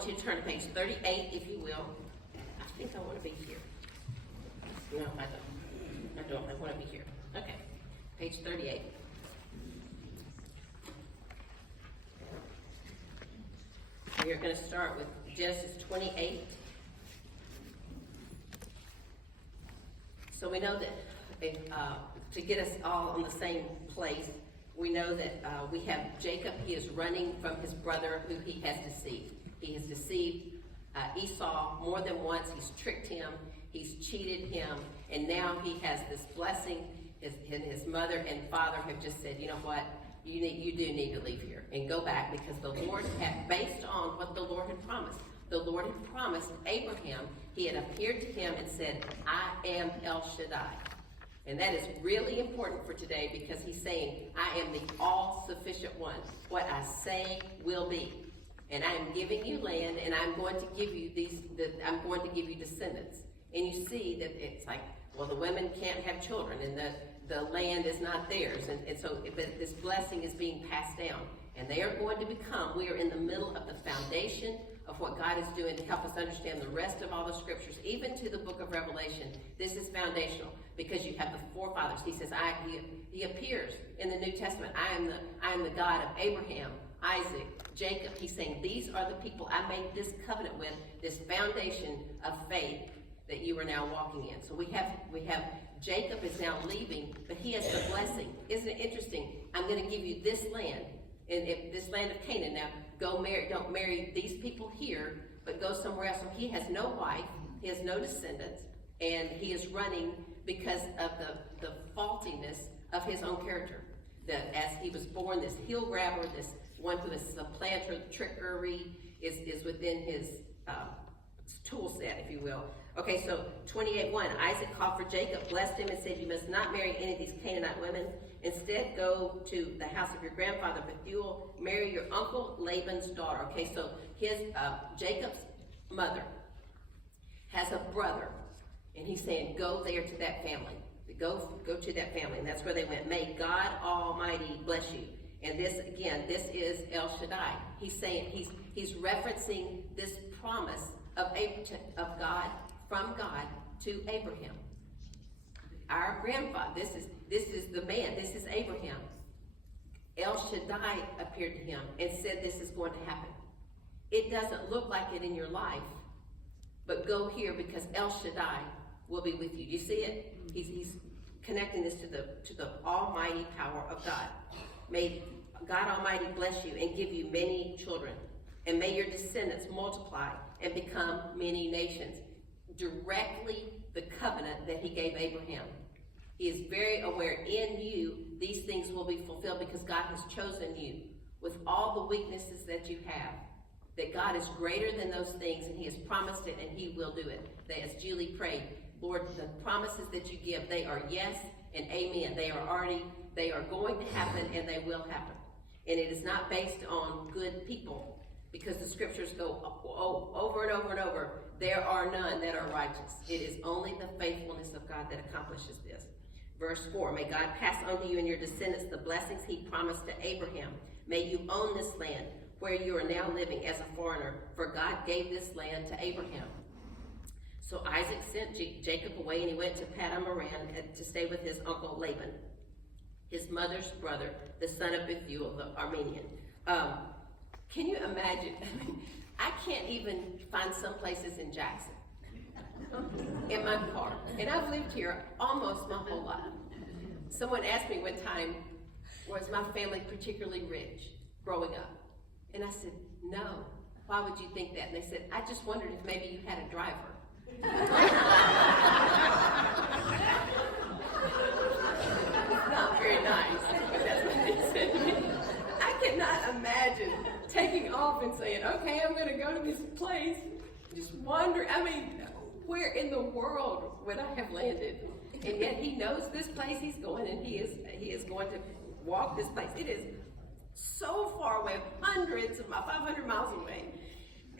want you to turn to page 38, if you will. I think I want to be here. No, I don't. I want to be here. Okay, page 38. We are going to start with Genesis 28. So we know that to get us all on the same place, we know that we have Jacob. He is running from his brother who he has deceived. He has deceived Esau more than once. He's tricked him. He's cheated him. And now he has this blessing. His mother and father have just said, you know what? You do need to leave here and go back, because the Lord had, based on what the Lord had promised. The Lord had promised Abraham. He had appeared to him and said, I am El Shaddai. And that is really important for today, because he's saying, I am the all-sufficient one. What I say will be. And I am giving you land, and I'm going to give you I'm going to give you descendants. And you see that it's like, well, the women can't have children, and the land is not theirs. And so this blessing is being passed down. And they are going to become, we are in the middle of the foundation of what God is doing to help us understand the rest of all the scriptures, even to the book of Revelation. This is foundational, because you have the forefathers. He says, he appears in the New Testament. I am the God of Abraham, Isaac, Jacob. He's saying, these are the people I made this covenant with, this foundation of faith that you are now walking in. So we have Jacob is now leaving, but he has the blessing. Isn't it interesting? I'm going to give you this land, and this land of Canaan. Now, don't marry these people here, but go somewhere else. So he has no wife, he has no descendants, and he is running because of the faultiness of his own character. That as he was born, this heel grabber, this one who is a planter, trickery is within his tool set, if you will. Okay, so 28:1, Isaac called for Jacob, blessed him, and said, you must not marry any of these Canaanite women. Instead, go to the house of your grandfather Bethuel, marry your uncle Laban's daughter. Okay, so Jacob's mother has a brother, and he's saying, go there to that family. Go to that family, and that's where they went. May God Almighty bless you. And this is El Shaddai. He's saying, he's referencing this promise of God, from God to Abraham. Our grandfather, this is the man, this is Abraham. El Shaddai appeared to him and said this is going to happen. It doesn't look like it in your life, but go here, because El Shaddai will be with you. Do you see it? He's connecting this to the almighty power of God. May God Almighty bless you and give you many children, and may your descendants multiply and become many nations. Directly the covenant that he gave Abraham. He is very aware, in you these things will be fulfilled, because God has chosen you with all the weaknesses that you have. That God is greater than those things, and he has promised it, and he will do it. That, as Julie prayed, Lord, the promises that you give, they are yes and amen. They are going to happen, and they will happen. And it is not based on good people, because the scriptures go over and over and over. There are none that are righteous. It is only the faithfulness of God that accomplishes this. Verse 4, may God pass on to you and your descendants the blessings he promised to Abraham. May you own this land where you are now living as a foreigner, for God gave this land to Abraham. So Isaac sent Jacob away, and he went to Paddan Aram to stay with his uncle Laban, his mother's brother, the son of Bethuel, the Aramean. Can you imagine? I can't even find some places in Jackson in my car. And I've lived here almost my whole life. Someone asked me one time, was my family particularly rich growing up? And I said, no. Why would you think that? And they said, I just wondered if maybe you had a driver. It's not very nice, but that's what they said to me. I cannot imagine taking off and saying, okay, I'm going to go to this place. Just wonder, where in the world would I have landed? And yet he knows this place he's going, and he is going to walk this place. It is so far away, 500 miles away.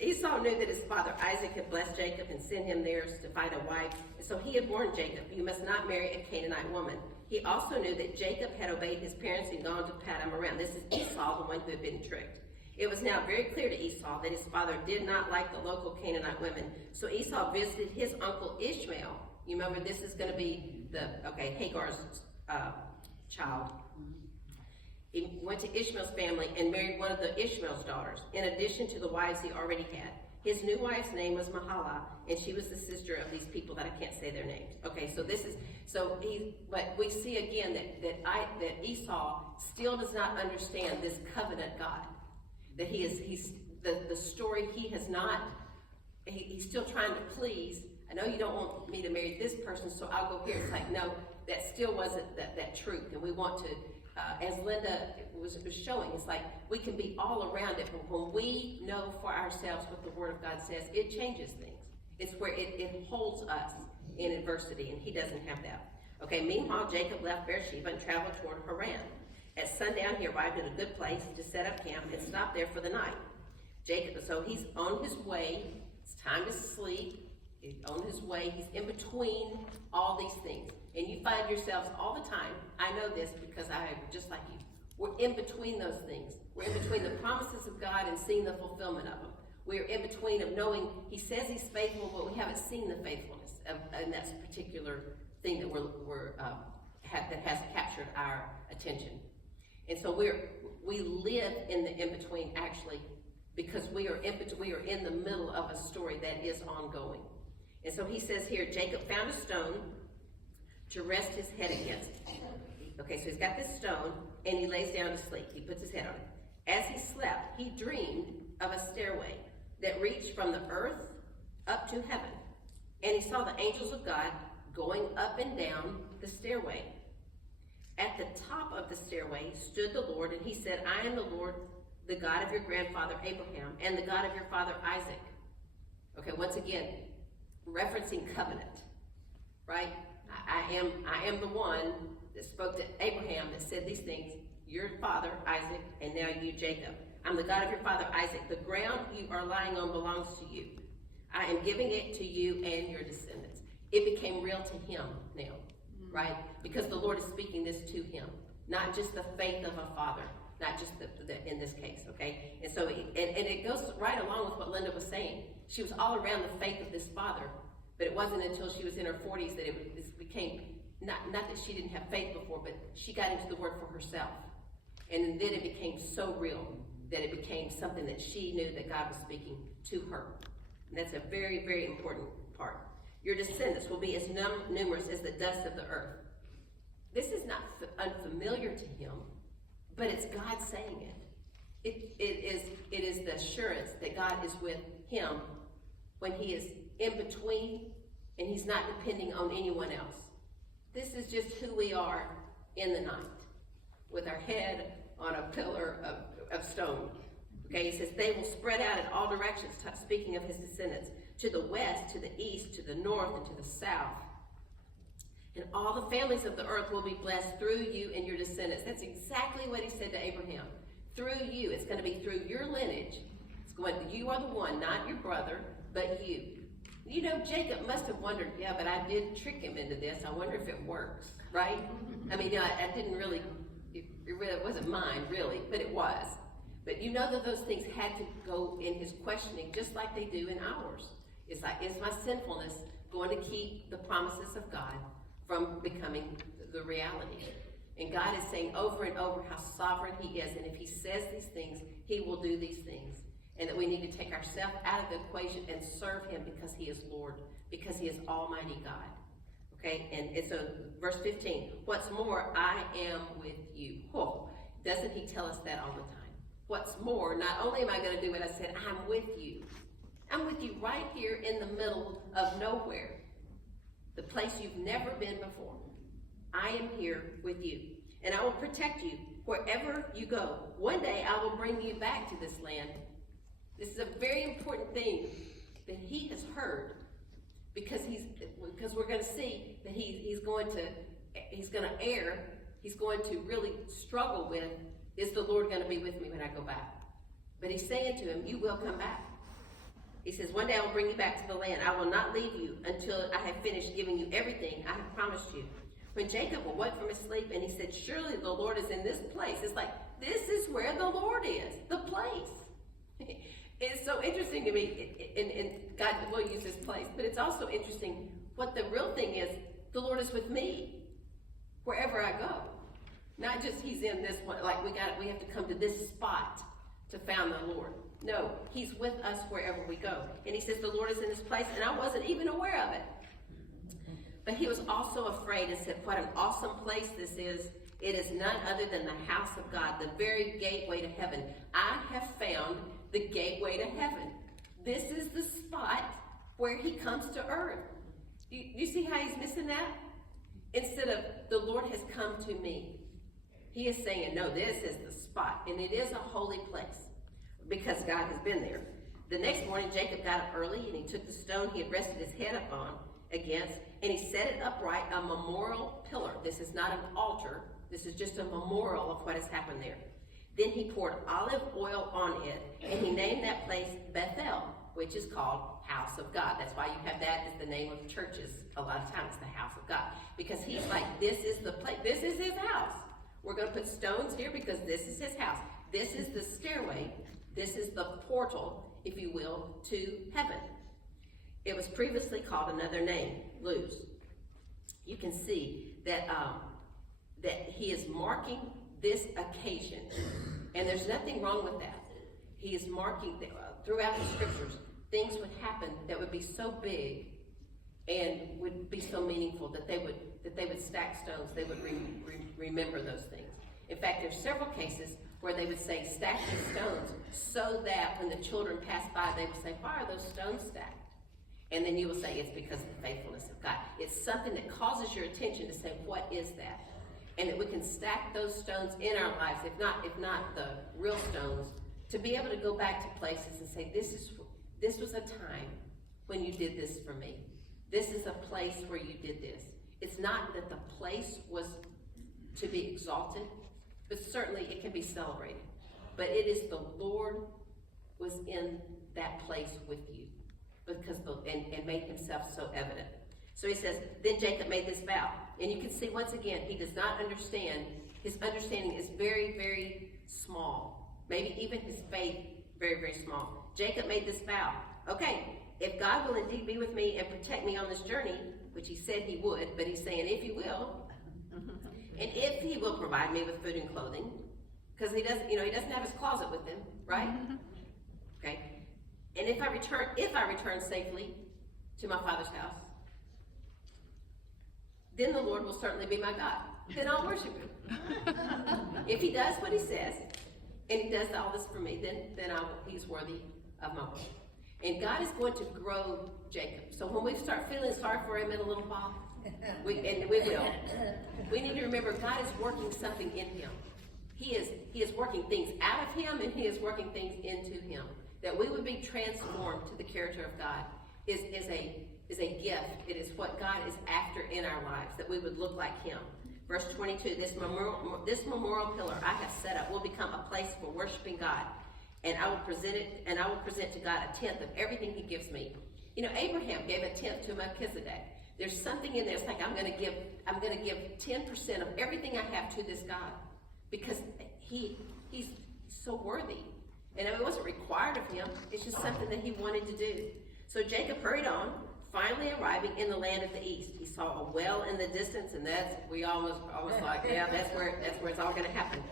Esau knew that his father Isaac had blessed Jacob and sent him there to find a wife. So he had warned Jacob, you must not marry a Canaanite woman. He also knew that Jacob had obeyed his parents and gone to Paddan Aram. This is Esau, the one who had been tricked. It was now very clear to Esau that his father did not like the local Canaanite women. So Esau visited his uncle Ishmael. You remember, this is going to be Hagar's child. He went to Ishmael's family and married one of the Ishmael's daughters, in addition to the wives he already had. His new wife's name was Mahlah, and she was the sister of these people that I can't say their names. Okay, so but we see again that Esau still does not understand this covenant God. That he's the story he has not, he's still trying to please. I know you don't want me to marry this person, so I'll go here. It's like, no, that still wasn't that truth. And we want to, as Linda was showing, it's like we can be all around it, but when we know for ourselves what the Word of God says, it changes things. It's where it holds us in adversity, and he doesn't have that. Okay, meanwhile, Jacob left Beersheba and traveled toward Haran. At sundown, he arrived at a good place to set up camp and stopped there for the night. So he's on his way. It's time to sleep. He's on his way. He's in between all these things. And you find yourselves all the time, I know this because I am just like you, we're in between those things. We're in between the promises of God and seeing the fulfillment of them. We're in between of knowing he says he's faithful, but we haven't seen the faithfulness in that particular thing that that has captured our attention. And so we live in the in-between, actually, because we are in the middle of a story that is ongoing. And so he says here, Jacob found a stone to rest his head against. Okay, so he's got this stone, and he lays down to sleep. He puts his head on it. As he slept, he dreamed of a stairway that reached from the earth up to heaven. And he saw the angels of God going up and down the stairway. At the top of the stairway stood the Lord, and he said, I am the Lord, the God of your grandfather Abraham, and the God of your father Isaac. Okay, once again, referencing covenant, right? I am the one that spoke to Abraham that said these things, your father Isaac, and now you Jacob. I'm the God of your father Isaac. The ground you are lying on belongs to you. I am giving it to you and your descendants. It became real to him now, right? Because the Lord is speaking this to him, not just the faith of a father, not just in this case, okay? And so, and it goes right along with what Linda was saying. She was all around the faith of this father, but it wasn't until she was in her 40s that it became, not that she didn't have faith before, but she got into the Word for herself. And then it became so real that it became something that she knew that God was speaking to her. And that's a very, very important part. Your descendants will be as numerous as the dust of the earth. This is not unfamiliar to him, but it's God saying it. It is the assurance that God is with him when he is in between and he's not depending on anyone else. This is just who we are in the night with our head on a pillar of stone. Okay, he says they will spread out in all directions, speaking of his descendants, to the west, to the east, to the north, and to the south. And all the families of the earth will be blessed through you and your descendants. That's exactly what he said to Abraham. Through you. It's going to be through your lineage. You are the one, not your brother, but you. You know, Jacob must have wondered, yeah, but I did trick him into this. I wonder if it works, right? I mean, I didn't really, it wasn't mine, really, but it was. But you know that those things had to go in his questioning just like they do in ours. It's like, is my sinfulness going to keep the promises of God from becoming the reality? And God is saying over and over how sovereign he is. And if he says these things, he will do these things. And that we need to take ourselves out of the equation and serve him because he is Lord, because he is Almighty God. Okay, and so verse 15, what's more, I am with you. Oh, doesn't he tell us that all the time? What's more, not only am I going to do what I said, I'm with you. I'm with you right here in the middle of nowhere, the place you've never been before. I am here with you, and I will protect you wherever you go. One day I will bring you back to this land. This is a very important thing that he has heard, because we're going to see that he's going to err. He's going to really struggle with, is the Lord going to be with me when I go back? But he's saying to him, you will come back. He says, one day I will bring you back to the land. I will not leave you until I have finished giving you everything I have promised you. When Jacob awoke from his sleep and he said, surely the Lord is in this place. It's like, this is where the Lord is, the place. It's so interesting to me, and God will use this place, but it's also interesting what the real thing is. The Lord is with me wherever I go. Not just he's in this one, like we have to come to this spot to find the Lord. No, he's with us wherever we go. And he says the Lord is in this place, and I wasn't even aware of it. But he was also afraid and said, what an awesome place this is. It is none other than the house of God, the very gateway to heaven. I have found the gateway to heaven. This is the spot where he comes to earth. You see how he's missing that? Instead of, the Lord has come to me. He is saying, no, this is the spot. And it is a holy place because God has been there. The next morning, Jacob got up early and he took the stone he had rested his head upon against, and he set it upright, a memorial pillar. This is not an altar. This is just a memorial of what has happened there. Then he poured olive oil on it, and he named that place Bethel, which is called House of God. That's why you have that as the name of churches a lot of times, the House of God. Because he's like, this is the place, this is his house. We're going to put stones here because this is his house. This is the stairway. This is the portal, if you will, to heaven. It was previously called another name, Luz. You can see that that he is marking this occasion, and there's nothing wrong with that. He is marking throughout the scriptures, things would happen that would be so big and would be so meaningful that they would stack stones. They would remember those things. In fact, there's several cases where they would say stack the stones so that when the children pass by, they would say, why are those stones stacked? And then you will say it's because of the faithfulness of God. It's something that causes your attention to say, what is that? And that we can stack those stones in our lives, if not the real stones, to be able to go back to places and say, this was a time when you did this for me. This is a place where you did this. It's not that the place was to be exalted, but certainly it can be celebrated. But it is the Lord was in that place with you, because and made himself so evident. So he says, then Jacob made this vow. And you can see once again, he does not understand. His understanding is very, very small. Maybe even his faith, very, very small. Jacob made this vow. Okay, if God will indeed be with me and protect me on this journey, which he said he would, but he's saying, if he will, and if he will provide me with food and clothing, because he doesn't have his closet with him, right? Okay. And if I return safely to my father's house, then the Lord will certainly be my God. Then I'll worship him. If he does what he says, and he does all this for me, then he's worthy of my worship. And God is going to grow Jacob. So when we start feeling sorry for him in a little while, we will. We need to remember God is working something in him. He is working things out of him, and he is working things into him. That we would be transformed to the character of God is a gift. It is what God is after in our lives, that we would look like him. Verse 22, this memorial pillar I have set up will become a place for worshiping God, and I will present to God a tenth of everything he gives me. You know, Abraham gave a tenth to Melchizedek. There's something in there. It's like I'm going to give 10% of everything I have to this God, because he's so worthy. And it wasn't required of him. It's just something that he wanted to do. So Jacob hurried on, finally arriving in the land of the east. He saw a well in the distance, and we almost like, yeah, that's where it's all going to happen.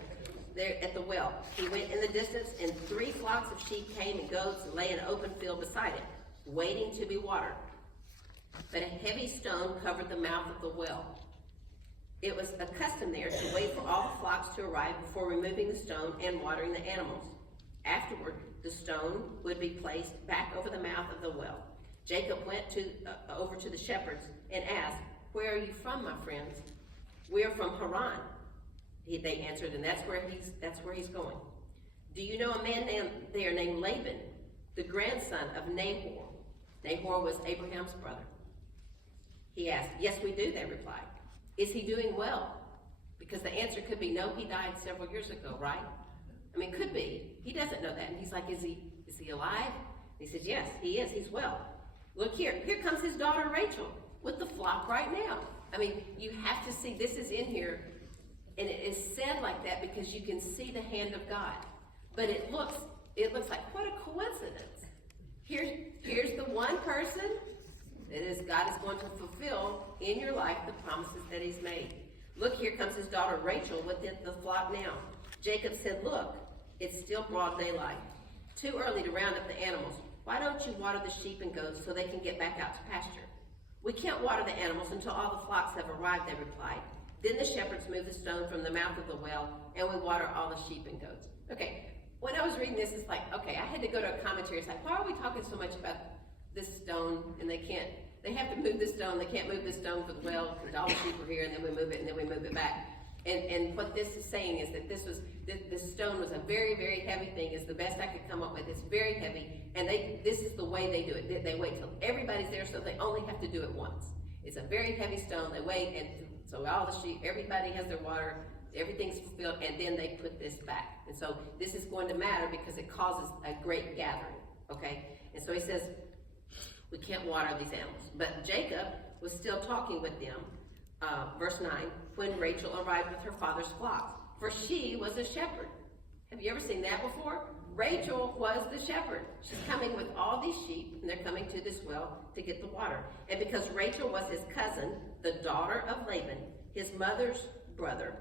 There at the well, he went in the distance, and 3 flocks of sheep came and goats and lay in an open field beside it, waiting to be watered. But a heavy stone covered the mouth of the well. It was a custom there to wait for all the flocks to arrive before removing the stone and watering the animals. Afterward, the stone would be placed back over the mouth of the well. Jacob went over to the shepherds and asked, "Where are you from, my friends?" "We are from Haran," they answered, and that's where he's going. "Do you know a man named Laban, the grandson of Nahor?" Nahor was Abraham's brother. He asked. "Yes, we do," they replied. "Is he doing well?" Because the answer could be no, he died several years ago, right? I mean, could be. He doesn't know that. And he's like, is he alive? And he says, yes, he is. He's well. Look here. Here comes his daughter Rachel with the flock right now. I mean, you have to see, this is in here. And it is said like that because you can see the hand of God. But it looks it looks like, what a coincidence. Here's the one person that is God is going to fulfill in your life the promises that he's made. Look, here comes his daughter Rachel within the flock now. Jacob said, look, it's still broad daylight. Too early to round up the animals. Why don't you water the sheep and goats so they can get back out to pasture? We can't water the animals until all the flocks have arrived, they replied. Then the shepherds moved the stone from the mouth of the well, and we water all the sheep and goats. Okay, when I was reading this, it's like, okay, I had to go to a commentary. It's like, why are we talking so much about this stone, and they have to move this stone, they can't move this stone for the well, because all the sheep are here, and then we move it, and then we move it back. And what this is saying is that this stone was a very, very heavy thing, is the best I could come up with. It's very heavy, and this is the way they do it. They wait till everybody's there, so they only have to do it once. It's a very heavy stone. They wait, and so all the sheep, everybody has their water, everything's fulfilled, and then they put this back. And so this is going to matter because it causes a great gathering, okay? And so he says, we can't water these animals. But Jacob was still talking with them. Verse 9, when Rachel arrived with her father's flocks, for she was a shepherd. Have you ever seen that before? Rachel was the shepherd. She's coming with all these sheep, and they're coming to this well to get the water. And because Rachel was his cousin, the daughter of Laban, his mother's brother,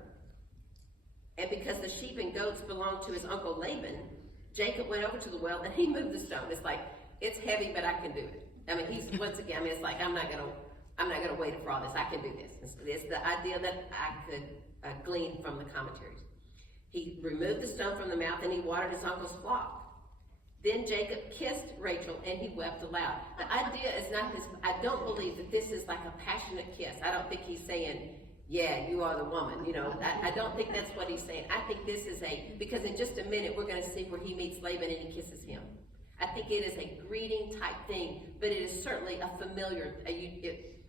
and because the sheep and goats belonged to his uncle Laban, Jacob went over to the well and he moved the stone. It's like, it's heavy, but I can do it. I mean, it's like, I'm not gonna wait for all this. I can do this. It's the idea that I could glean from the commentaries. He removed the stone from the mouth and he watered his uncle's flock. Then Jacob kissed Rachel and he wept aloud. The idea is not this. I don't believe that this is like a passionate kiss. I don't think he's saying, yeah, you are the woman. I don't think that's what he's saying. I think this is because in just a minute we're going to see where he meets Laban and he kisses him. I think it is a greeting type thing, but it is certainly a familiar.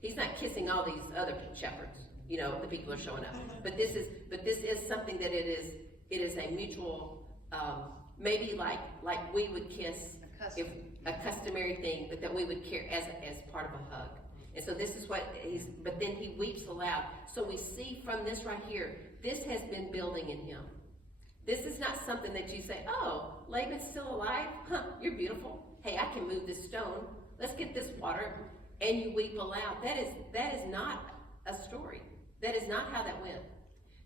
He's not kissing all these other shepherds. The people are showing up. But this is something that it is a mutual, maybe like we would kiss, if a customary thing, but that we would care as part of a hug. And so this is what but then he weeps aloud. So we see from this right here, this has been building in him. This is not something that you say, oh, Laban's still alive? Huh, you're beautiful. Hey, I can move this stone. Let's get this water. And you weep aloud. That is not a story. That is not how that went.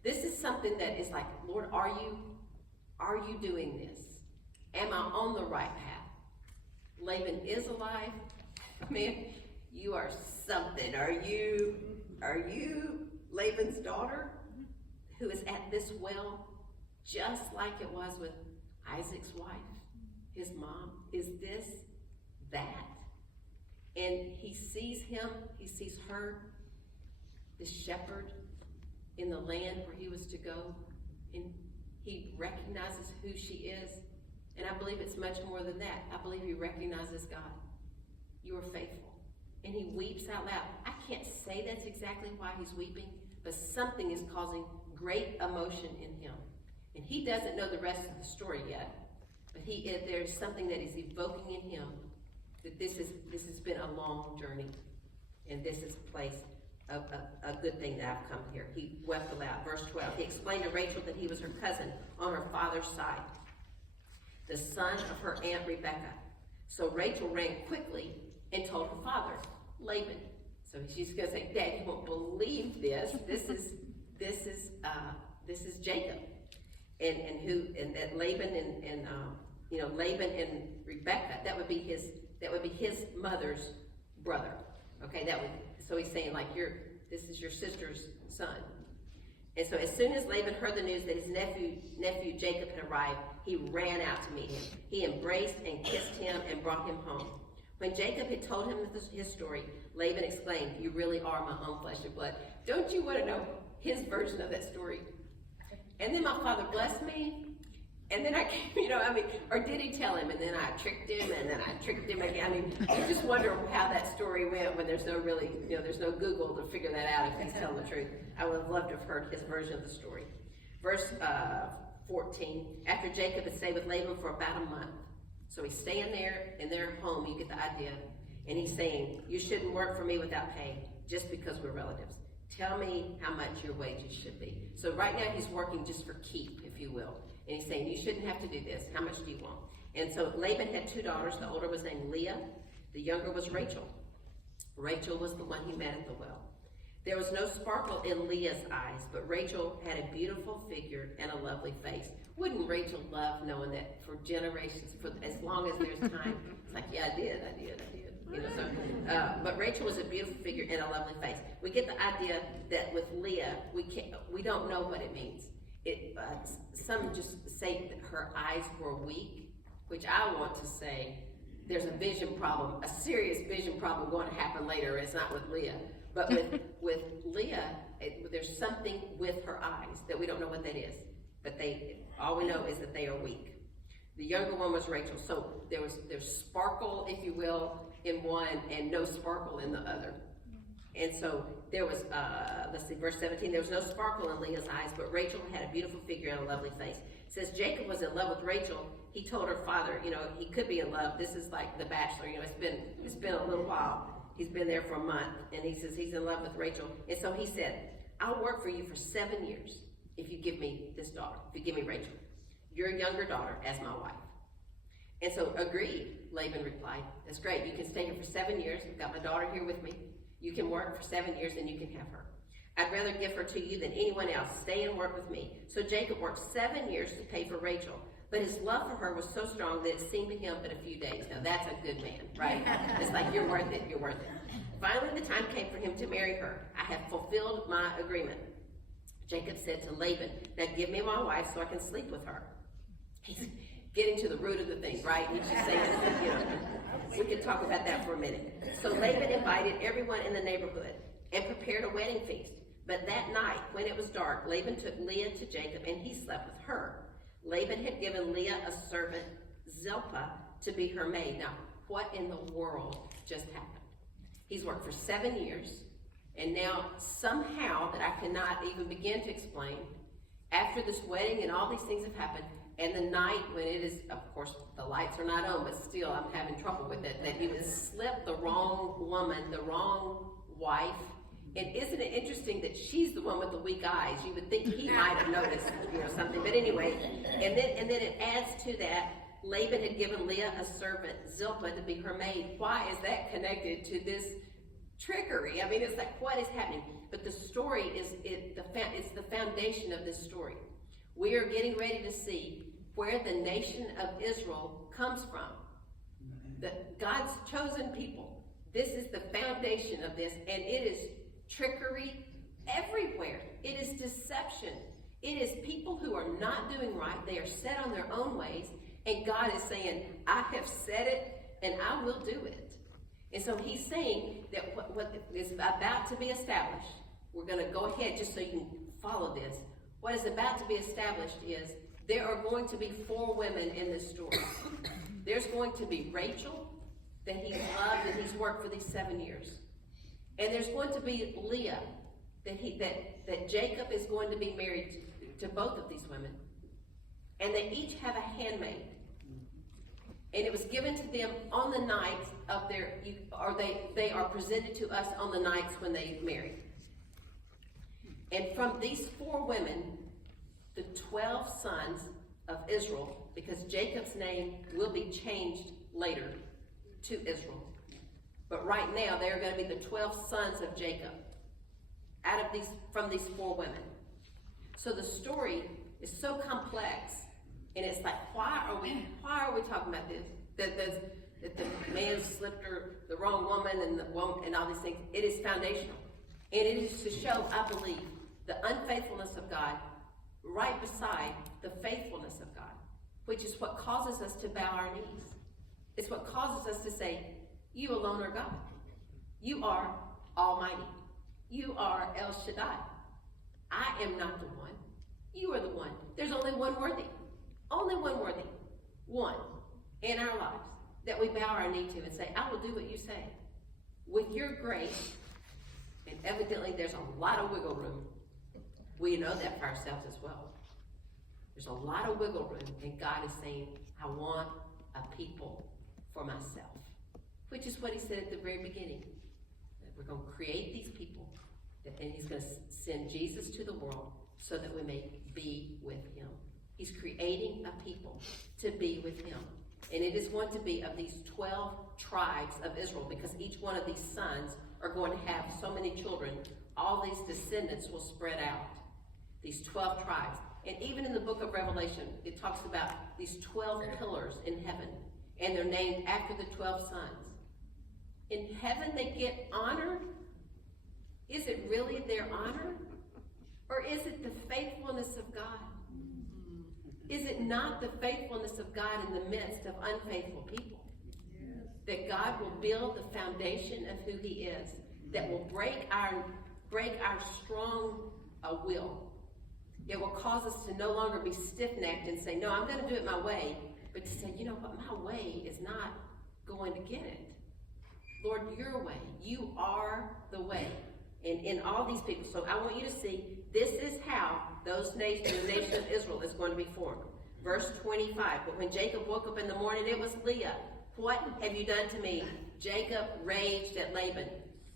This is something that is like, Lord, are you doing this? Am I on the right path? Laban is alive. Man, you are something. Are you Laban's daughter who is at this well, just like it was with Isaac's wife, his mom? Is this that? And he sees him, he sees her, the shepherd in the land where he was to go, and he recognizes who she is. And I believe it's much more than that. I believe he recognizes God. You are faithful. And he weeps out loud. I can't say that's exactly why he's weeping, but something is causing great emotion in him. And he doesn't know the rest of the story yet, but there's something that is evoking in him that this has been a long journey, and this is a place of a good thing that I've come here. He wept aloud. Verse 12, he explained to Rachel that he was her cousin on her father's side, the son of her aunt Rebekah. So Rachel ran quickly and told her father, Laban. So she's going to say, Dad, you won't believe this. This is Jacob, and that Laban and Laban and Rebekah. That would be his mother's brother. Okay, so he's saying this is your sister's son. And so as soon as Laban heard the news that his nephew Jacob had arrived, he ran out to meet him. He embraced and kissed him and brought him home. When Jacob had told him his story, Laban exclaimed, you really are my own flesh and blood. Don't you want to know his version of that story? And then my father blessed me, and then I came, or did he tell him, and then I tricked him, and then I tricked him again? You just wonder how that story went when there's no there's no Google to figure that out if he's telling the truth. I would have loved to have heard his version of the story. Verse 14, after Jacob had stayed with Laban for about a month. So he's staying there in their home, you get the idea. And he's saying, you shouldn't work for me without pay, just because we're relatives. Tell me how much your wages should be. So right now he's working just for keep, if you will. And he's saying, you shouldn't have to do this. How much do you want? And so Laban had 2 daughters. The older was named Leah. The younger was Rachel. Rachel was the one he met at the well. There was no sparkle in Leah's eyes, but Rachel had a beautiful figure and a lovely face. Wouldn't Rachel love knowing that for generations, for as long as there's time, it's like, yeah, I did. You know, so, but Rachel was a beautiful figure and a lovely face. We get the idea that with Leah, we don't know what it means. Some just say that her eyes were weak, which I want to say there's a vision problem, a serious vision problem going to happen later. It's not with Leah. But with Leah, there's something with her eyes that we don't know what that is. But all we know is that they are weak. The younger one was Rachel. So there's sparkle, if you will, in one and no sparkle in the other. And so there was, let's see, verse 17, there was no sparkle in Leah's eyes, but Rachel had a beautiful figure and a lovely face. It says Jacob was in love with Rachel. He told her father, he could be in love. This is like The Bachelor, it's been a little while. He's been there for a month, and he says he's in love with Rachel. And so he said, I'll work for you for 7 years if you give me this daughter, if you give me Rachel, your younger daughter, as my wife. And so agreed, Laban replied. That's great. You can stay here for 7 years. I've got my daughter here with me. You can work for 7 years, and you can have her. I'd rather give her to you than anyone else. Stay and work with me. So Jacob worked 7 years to pay for Rachel. But his love for her was so strong that it seemed to him but a few days. Now that's a good man, right? It's like, you're worth it, you're worth it. Finally, the time came for him to marry her. I have fulfilled my agreement. Jacob said to Laban, now give me my wife so I can sleep with her. He's getting to the root of the thing, right? He's just saying, we can talk about that for a minute. So Laban invited everyone in the neighborhood and prepared a wedding feast. But that night, when it was dark, Laban took Leah to Jacob and he slept with her. Laban had given Leah a servant, Zilpah, to be her maid. Now, what in the world just happened? He's worked for 7 years, and now somehow that I cannot even begin to explain, after this wedding and all these things have happened, and the night when it is, of course, the lights are not on, but still I'm having trouble with it, that he has slipped the wrong woman, the wrong wife. And isn't it interesting that she's the one with the weak eyes? You would think he might have noticed, something. But anyway, and then it adds to that, Laban had given Leah a servant, Zilpah, to be her maid. Why is that connected to this trickery? I mean, it's like, what is happening? But the story it's the foundation of this story. We are getting ready to see where the nation of Israel comes from. God's chosen people. This is the foundation of this, and it is trickery everywhere. It is deception. It is people who are not doing right. They are set on their own ways, and God is saying, I have said it, and I will do it. And so he's saying that what is about to be established, we're going to go ahead just so you can follow this. What is about to be established is there are going to be 4 women in this story. There's going to be Rachel, that he's loved and he's worked for these 7 years. And there's going to be Leah, that Jacob is going to be married to both of these women. And they each have a handmaid. And it was given to them on the nights of they are presented to us on the nights when they marry. And from these 4 women, the 12 sons of Israel, because Jacob's name will be changed later to Israel. But right now, they are going to be the 12 sons of Jacob from these 4 women. So the story is so complex, and it's like, why are we talking about this? That the man slipped her, the wrong woman, and all these things. It is foundational, and it is to show, I believe, the unfaithfulness of God right beside the faithfulness of God, which is what causes us to bow our knees. It's what causes us to say, you alone are God. You are Almighty. You are El Shaddai. I am not the one. You are the one. There's only one worthy. Only one worthy. One in our lives that we bow our knee to and say, I will do what you say. With your grace, and evidently there's a lot of wiggle room. We know that for ourselves as well. There's a lot of wiggle room, and God is saying, I want a people for myself. Which is what he said at the very beginning. That we're going to create these people, and he's going to send Jesus to the world so that we may be with him. He's creating a people to be with him. And it is going to be of these 12 tribes of Israel, because each one of these sons are going to have so many children. All these descendants will spread out. These 12 tribes. And even in the book of Revelation, it talks about these 12 pillars in heaven. And they're named after the 12 sons. In heaven, they get honor. Is it really their honor? Or is it the faithfulness of God? Is it not the faithfulness of God in the midst of unfaithful people? Yes. That God will build the foundation of who he is, that will break our strong will. It will cause us to no longer be stiff-necked and say, no, I'm going to do it my way, but to say, you know what, my way is not going to get it. Lord, your way. You are the way. And in all these people. So I want you to see, this is how the nation of Israel is going to be formed. Verse 25, but when Jacob woke up in the morning, it was Leah. What have you done to me? Jacob raged at Laban.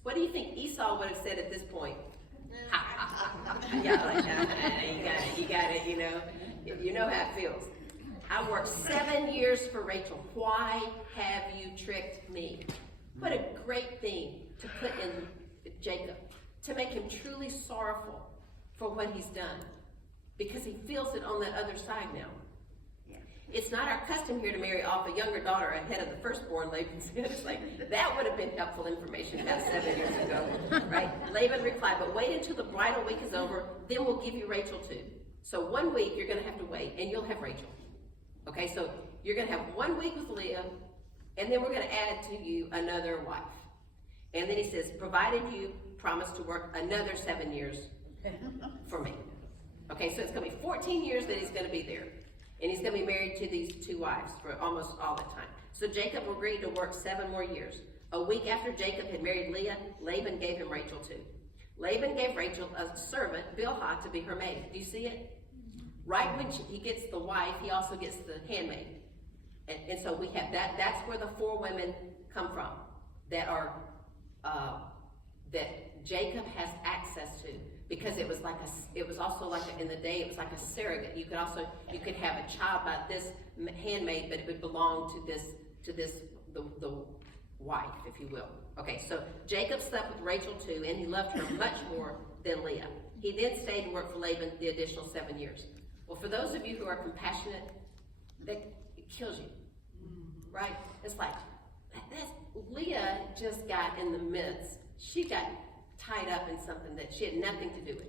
What do you think Esau would have said at this point? Yeah, like, you got it, you know how it feels. I worked 7 years for Rachel. Why have you tricked me? What a great thing to put in Jacob, to make him truly sorrowful for what he's done, because he feels it on that other side now. Yeah. It's not our custom here to marry off a younger daughter ahead of the firstborn, Laban said. It's like, that would have been helpful information about 7 years ago, right? Laban replied, but wait until the bridal week is over, then we'll give you Rachel too. So 1 week you're going to have to wait, and you'll have Rachel. Okay, so you're going to have 1 week with Leah, and then we're going to add to you another wife. And then he says, provided you promise to work another 7 years for me. Okay, so it's going to be 14 years that he's going to be there. And he's going to be married to these 2 wives for almost all the time. So Jacob agreed to work 7 more years. A week after Jacob had married Leah, Laban gave him Rachel too. Laban gave Rachel a servant, Bilhah, to be her maid. Do you see it? Right when he gets the wife, he also gets the handmaid. And so we have that. That's where the 4 women come from that are that Jacob has access to, because it was also like in the day, it was like a surrogate. You could have a child by this handmaid, but it would belong to the wife, if you will. Okay, so Jacob slept with Rachel too, and he loved her much more than Leah. He then stayed to work for Laban the additional 7 years. Well, for those of you who are compassionate, it kills you, right? It's like, Leah just got in the midst. She got tied up in something that she had nothing to do with.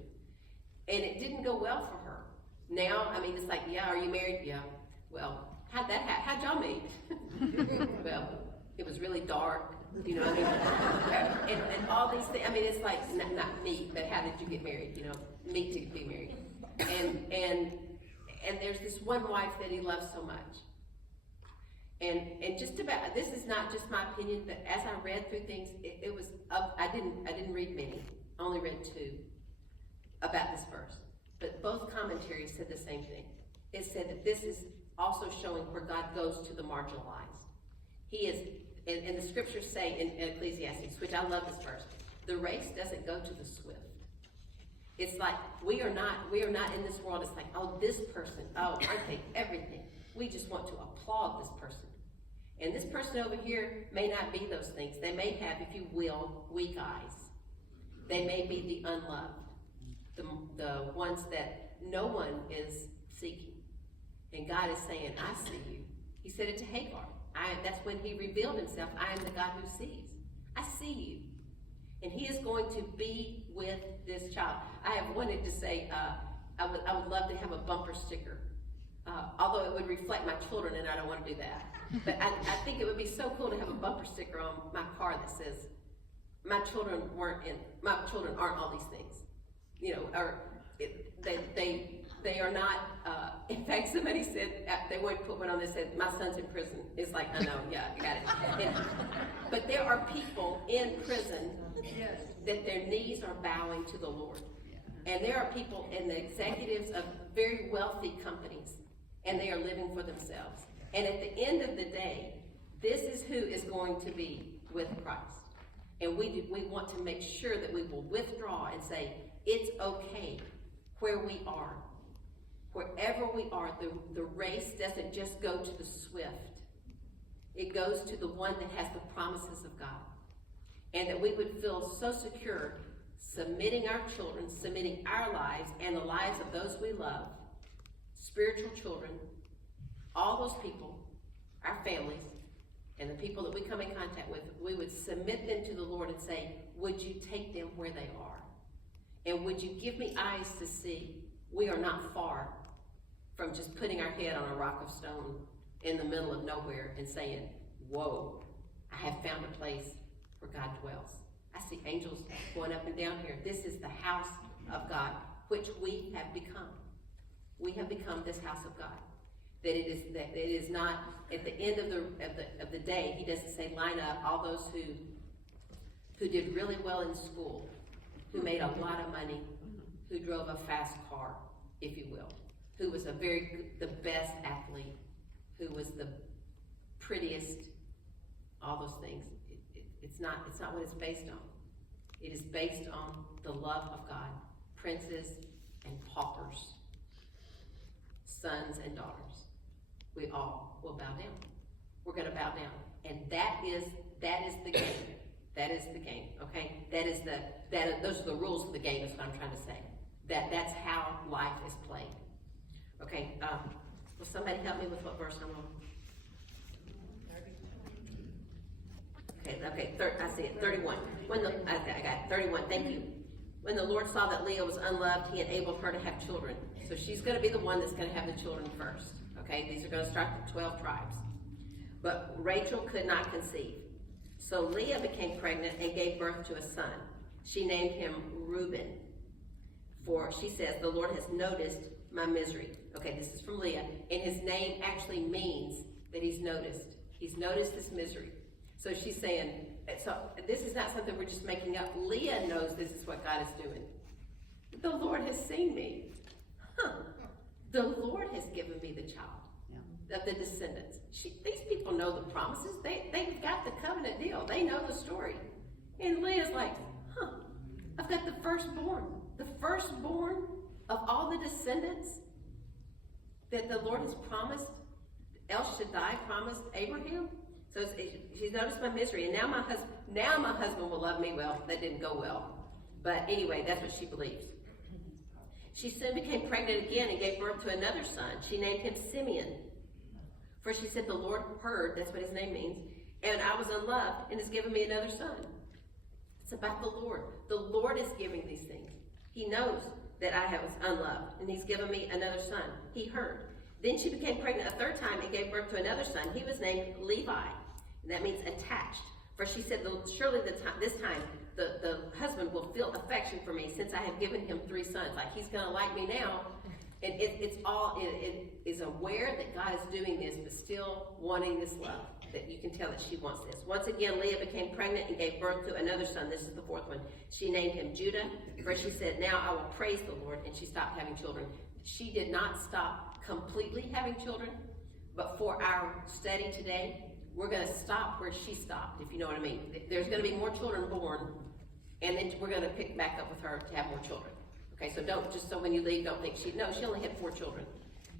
And it didn't go well for her. Now, I mean, it's like, yeah, are you married? Yeah. Well, how'd that happen? How'd y'all meet? Well, it was really dark, you know what I mean? and all these things, I mean, it's like, not meet, but how did you get married, you know? Meet to be married. And there's this one wife that he loves so much. And just about, this is not just my opinion, but as I read through things, it was up. I didn't read many, I only read 2 about this verse. But both commentaries said the same thing. It said that this is also showing where God goes to the marginalized. He is, and the scriptures say in Ecclesiastes, which I love this verse, the race doesn't go to the swift. It's like, we are not in this world, it's like, oh, this person, oh, I take everything. We just want to applaud this person. And this person over here may not be those things. They may have, if you will, weak eyes. They may be the unloved, the ones that no one is seeking. And God is saying, I see you. He said it to Hagar. That's when he revealed himself. I am the God who sees. I see you. And he is going to be with this child. I have wanted to say, I would love to have a bumper sticker. Although it would reflect my children, and I don't want to do that. But I think it would be so cool to have a bumper sticker on my car that says, my children aren't all these things. You know, or they are not, in fact, somebody said, they wanted to put one on that said, my son's in prison. It's like, I know, yeah, I got it. But there are people in prison that their knees are bowing to the Lord. And there are people in the executives of very wealthy companies, and they are living for themselves. And at the end of the day, this is who is going to be with Christ. And we want to make sure that we will withdraw and say, it's okay where we are. Wherever we are, the race doesn't just go to the swift. It goes to the one that has the promises of God. And that we would feel so secure submitting our children, submitting our lives and the lives of those we love, spiritual children, all those people, our families, and the people that we come in contact with, we would submit them to the Lord and say, would you take them where they are? And would you give me eyes to see we are not far from just putting our head on a rock of stone in the middle of nowhere and saying, whoa, I have found a place where God dwells. I see angels going up and down here. This is the house of God, which we have become. We have become this house of God. That it is not at the end of the day. He doesn't say line up all those who did really well in school, who made a lot of money, who drove a fast car, if you will, who was the best athlete, who was the prettiest, all those things. It's not what it's based on. It is based on the love of God. Princes and paupers, sons and daughters. We all will bow down. We're going to bow down. And that is the game. That is the game, okay? Those are the rules of the game is what I'm trying to say. That's how life is played. Okay, will somebody help me with what verse I'm on? Okay, I see it, 31. I got it, 31, thank you. When the Lord saw that Leah was unloved, he enabled her to have children. So she's going to be the one that's going to have the children first. Okay, these are going to start the 12 tribes. But Rachel could not conceive. So Leah became pregnant and gave birth to a son. She named him Reuben. For, she says, the Lord has noticed my misery. Okay, this is from Leah. And his name actually means that he's noticed. He's noticed this misery. So she's saying, so this is not something we're just making up. Leah knows this is what God is doing. The Lord has seen me. The Lord has given me the child of the descendants. These people know the promises. They've got the covenant deal. They know the story. And Leah's like, I've got the firstborn. The firstborn of all the descendants that the Lord has promised. El Shaddai promised Abraham. So she's noticed my misery, and now my husband will love me. Well, that didn't go well. But anyway, that's what she believes. She soon became pregnant again and gave birth to another son. She named him Simeon. For she said, the Lord heard, that's what his name means, and I was unloved and has given me another son. It's about the Lord. The Lord is giving these things. He knows that I was unloved, and he's given me another son. He heard. Then she became pregnant a third time and gave birth to another son. He was named Levi. And that means attached. For she said, surely this time the husband will feel affection for me since I have given him 3 sons. Like he's going to like me now. And it is aware that God is doing this, but still wanting this love. That you can tell that she wants this. Once again, Leah became pregnant and gave birth to another son. This is the 4th one. She named him Judah. For she said, now I will praise the Lord. And she stopped having children. She did not stop completely having children, but for our study today, we're going to stop where she stopped, if you know what I mean. There's going to be more children born, and then we're going to pick back up with her to have more children. Okay, so just so when you leave, don't think she only had 4 children.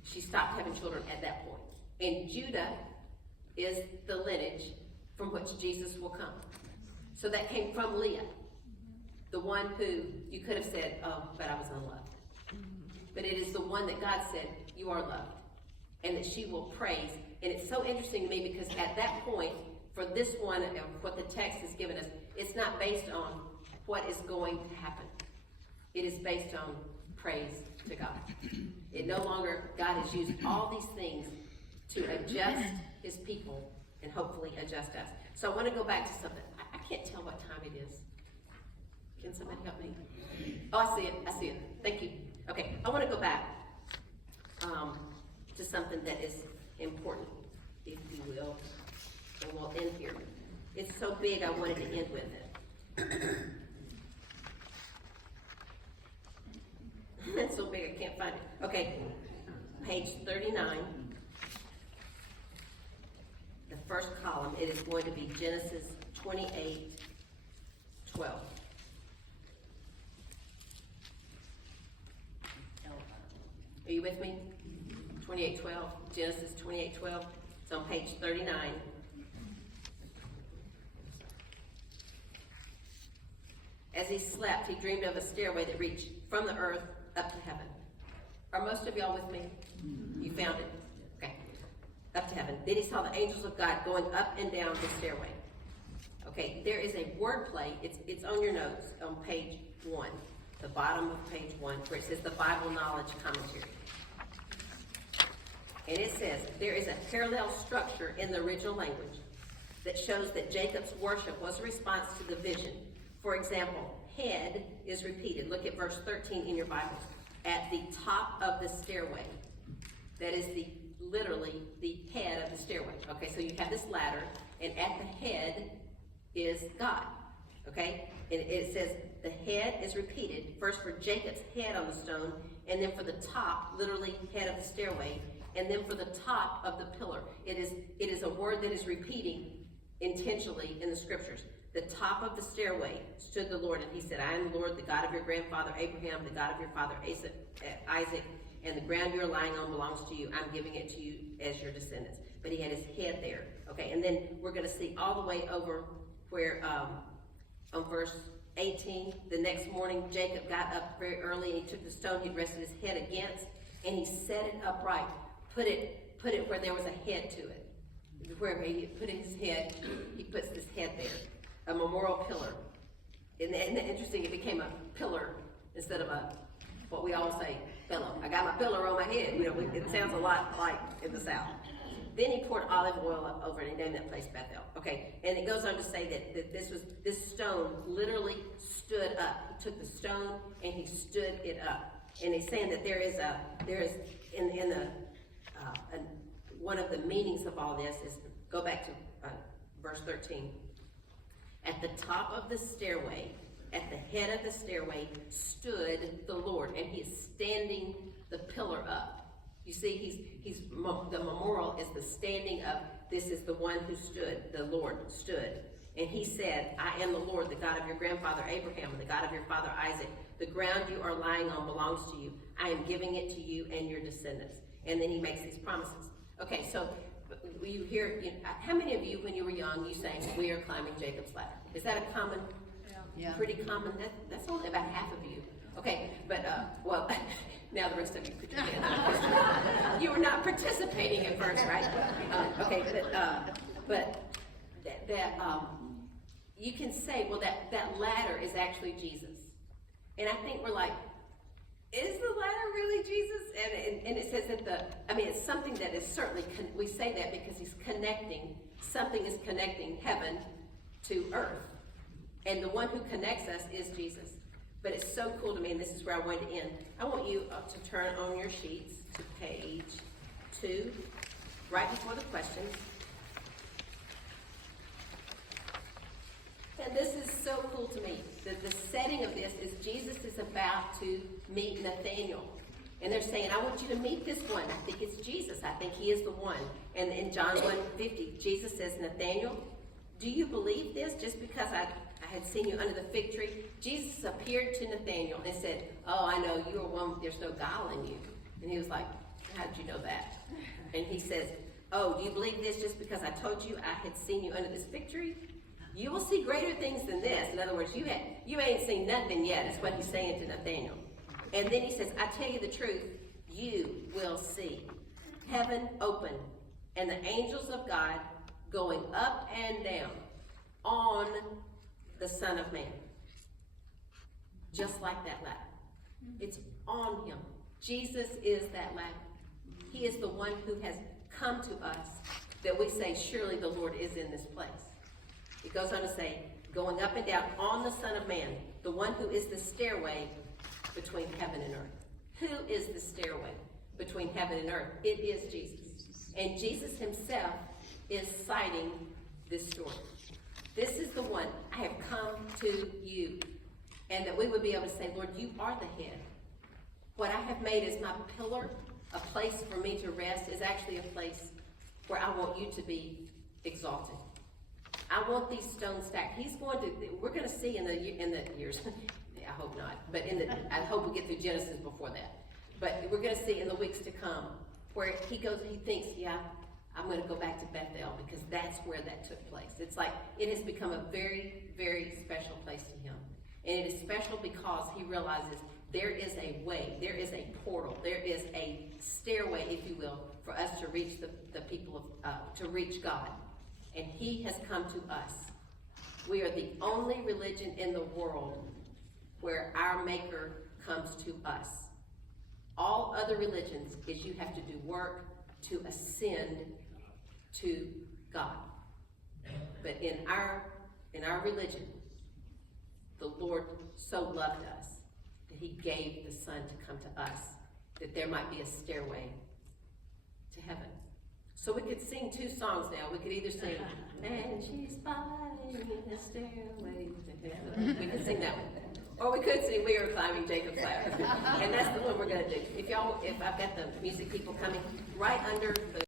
She stopped having children at that point. And Judah is the lineage from which Jesus will come. So that came from Leah, the one who you could have said, oh, but I was unloved. But it is the one that God said, you are loved, and that she will praise. And it's so interesting to me because at that point, for this one, what the text has given us, it's not based on what is going to happen. It is based on praise to God. It no longer, God has used all these things to adjust his people and hopefully adjust us. So I want to go back to something. I can't tell what time it is. Can somebody help me? Oh, I see it. Thank you. Okay, I want to go back to something that is important, if you will, and we'll end here. It's so big, I wanted to end with it. It's so big, I can't find it. Okay, page 39. The first column, it is going to be Genesis 28:12. Are you with me? 28:12, Genesis 28:12. It's on page 39. As he slept, he dreamed of a stairway that reached from the earth up to heaven. Are most of y'all with me? You found it? Okay. Up to heaven. Then he saw the angels of God going up and down the stairway. Okay, there is a wordplay. It's on your notes on page 1, the bottom of page 1, where it says the Bible Knowledge Commentary. And it says, there is a parallel structure in the original language that shows that Jacob's worship was a response to the vision. For example, head is repeated. Look at verse 13 in your Bibles. At the top of the stairway. That is literally the head of the stairway. Okay, so you have this ladder, and at the head is God. Okay? And it says the head is repeated, first for Jacob's head on the stone, and then for the top, literally head of the stairway, and then for the top of the pillar. It is a word that is repeating intentionally in the scriptures. The top of the stairway stood the Lord, and he said, I am the Lord, the God of your grandfather Abraham, the God of your father Isaac, and the ground you are lying on belongs to you. I'm giving it to you as your descendants. But he had his head there. Okay, and then we're going to see all the way over where on verse 18, the next morning Jacob got up very early, and he took the stone he'd rested his head against, and he set it upright. Put it where there was a head to it. Where he put his head, he puts this head there. A memorial pillar. And interesting, it became a pillar instead of what we all say, pillow. I got my pillar on my head. You know, it sounds a lot like in the South. Then he poured olive oil up over it and named that place Bethel. Okay, and it goes on to say that this stone literally stood up. He took the stone and he stood it up. And he's saying that there is one of the meanings of all this is, go back to verse 13. At the top of the stairway, at the head of the stairway, stood the Lord, and he is standing the pillar up. You see, the memorial is the standing up. This is the one who stood, the Lord stood. And he said, I am the Lord, the God of your grandfather Abraham, and the God of your father Isaac. The ground you are lying on belongs to you. I am giving it to you and your descendants. And then he makes these promises. Okay, so you hear, how many of you, when you were young, you sang, we are climbing Jacob's ladder? Is that a common, pretty common? That's only about half of you. Okay, but, well, now the rest of you pretend. You were not participating at first, right? Okay, but you can say, well, that ladder is actually Jesus. And I think we're like, is the ladder really Jesus? And it says that it's something that is certainly, we say that because he's connecting, something is connecting heaven to earth. And the one who connects us is Jesus. But it's so cool to me, and this is where I wanted to end. I want you to turn on your sheets to page 2, right before the questions. And this is so cool to me. The setting of this is Jesus is about to meet Nathaniel. And they're saying, I want you to meet this one. I think it's Jesus. I think he is the one. And in John 1:50, Jesus says, Nathaniel, do you believe this just because I had seen you under the fig tree? Jesus appeared to Nathaniel and said, oh, I know you are one, there's no guile in you. And he was like, how did you know that? And he says, oh, do you believe this just because I told you I had seen you under this fig tree? You will see greater things than this. In other words, you ain't seen nothing yet, is what he's saying to Nathaniel. And then he says, I tell you the truth, you will see heaven open and the angels of God going up and down on the Son of Man. Just like that ladder. It's on him. Jesus is that ladder. He is the one who has come to us that we say, surely the Lord is in this place. It goes on to say, going up and down on the Son of Man, the one who is the stairway between heaven and earth. Who is the stairway between heaven and earth? It is Jesus. And Jesus himself is citing this story. This is the one, I have come to you. And that we would be able to say, Lord, you are the head. What I have made as my pillar, a place for me to rest, is actually a place where I want you to be exalted. I want these stones stacked. We're going to see in the years, I hope not, but I hope we get through Genesis before that. But we're going to see in the weeks to come where he thinks, I'm going to go back to Bethel because that's where that took place. It's like it has become a very, very special place to him. And it is special because he realizes there is a way, there is a portal, there is a stairway, if you will, for us to reach the people of, to reach God. And he has come to us. We are the only religion in the world where our Maker comes to us. All other religions is you have to do work to ascend to God. But in our religion, the Lord so loved us that he gave the Son to come to us, that there might be a stairway to heaven. So we could sing two songs now. We could either sing, and she's finding a stairway to heaven. We could sing that one. Or we could sing, we are climbing Jacob's ladder. And that's the one we're going to do. If I've got the music people coming right under the